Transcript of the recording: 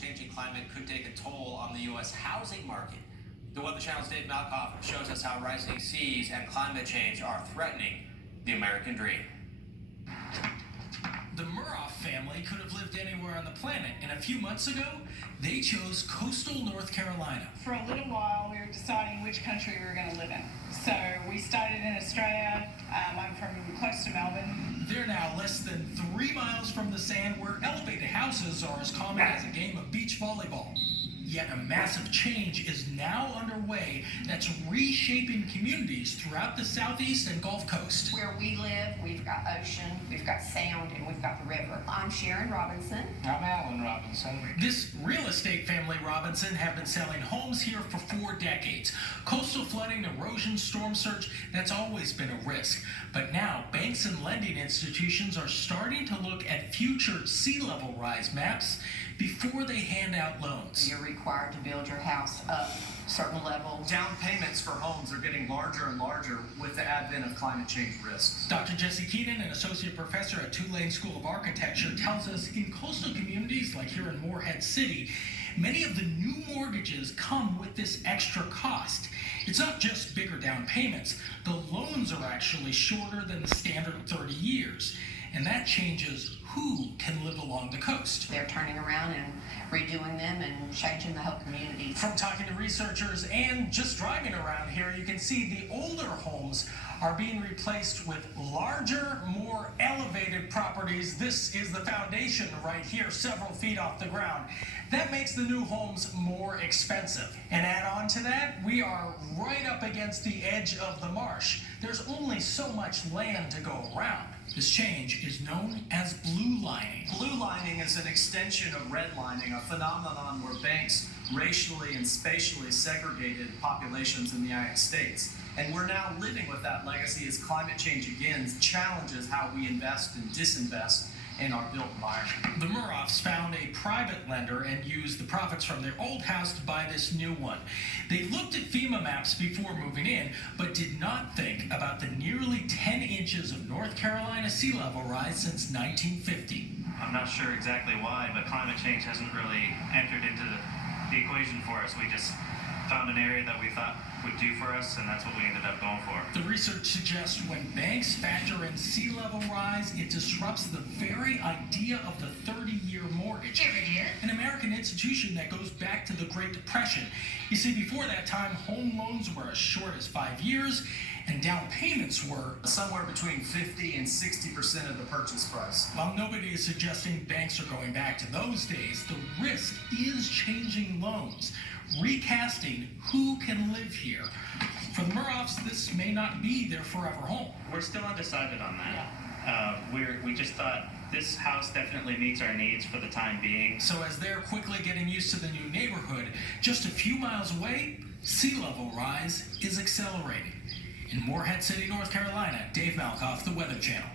changing climate could take a toll on the U.S. housing market. The Weather Channel's Dave Malkoff shows us how rising seas and climate change are threatening the American dream. The Morehead family could have lived anywhere on the planet, and a few months ago, they chose coastal North Carolina. For a little while, we were deciding which country we were going to live in. So we started in Australia. I'm from close to Melbourne. They're now less than 3 miles from the sand, where elevated houses are as common as a game of beach volleyball. Yet a massive change is now underway that's reshaping communities throughout the Southeast and Gulf Coast. Where we live, we've got ocean, we've got sound, and we've got the river. I'm Sharon Robinson. I'm Alan Robinson. This real estate family, Robinson, have been selling homes here for 4 decades. Coastal flooding, erosion, storm surge, that's always been a risk. But now, banks and lending institutions are starting to look at future sea level rise maps before they hand out loans. You're required to build your house up certain levels. Down payments for homes are getting larger and larger with the advent of climate change risks. Dr. Jesse Keenan, an associate professor at Tulane School of Architecture, tells us in coastal communities like here in Morehead City, many of the new mortgages come with this extra cost. It's not just bigger down payments. The loans are actually shorter than the standard 30 years. And that changes who can live along the coast. They're turning around and redoing them and changing the whole community. From talking to researchers and just driving around here, you can see the older homes are being replaced with larger, more elevated properties. This is the foundation right here, several feet off the ground. That makes the new homes more expensive. And add on to that, we are right up against the edge of the marsh. There's only so much land to go around. This change is known as blue lining. Blue lining is an extension of redlining, a phenomenon where banks racially and spatially segregated populations in the United States. And we're now living with that legacy as climate change again challenges how we invest and disinvest in our built environment. The Moreheads found a private lender and used the profits from their old house to buy this new one. They looked at FEMA maps before moving in, but did not think about the nearly 10 inches of North Carolina sea level rise since 1950. I'm not sure exactly why, but climate change hasn't really entered into the equation for us. We just found an area that we thought would do for us, and that's what we ended up going for. The research suggests when banks factor in sea level rise, it disrupts the very idea of the 30-year mortgage. An American institution that goes back to the Great Depression. You see, before that time, home loans were as short as 5 years, and down payments were somewhere between 50 and 60% of the purchase price. While nobody is suggesting banks are going back to those days, the risk is changing loans, recasting who can live here. For the Moreheads, this may not be their forever home. We're still undecided on that. We just thought this house definitely meets our needs for the time being. So as they're quickly getting used to the new neighborhood, just a few miles away, sea level rise is accelerating. In Morehead City, North Carolina, Dave Malkoff, The Weather Channel.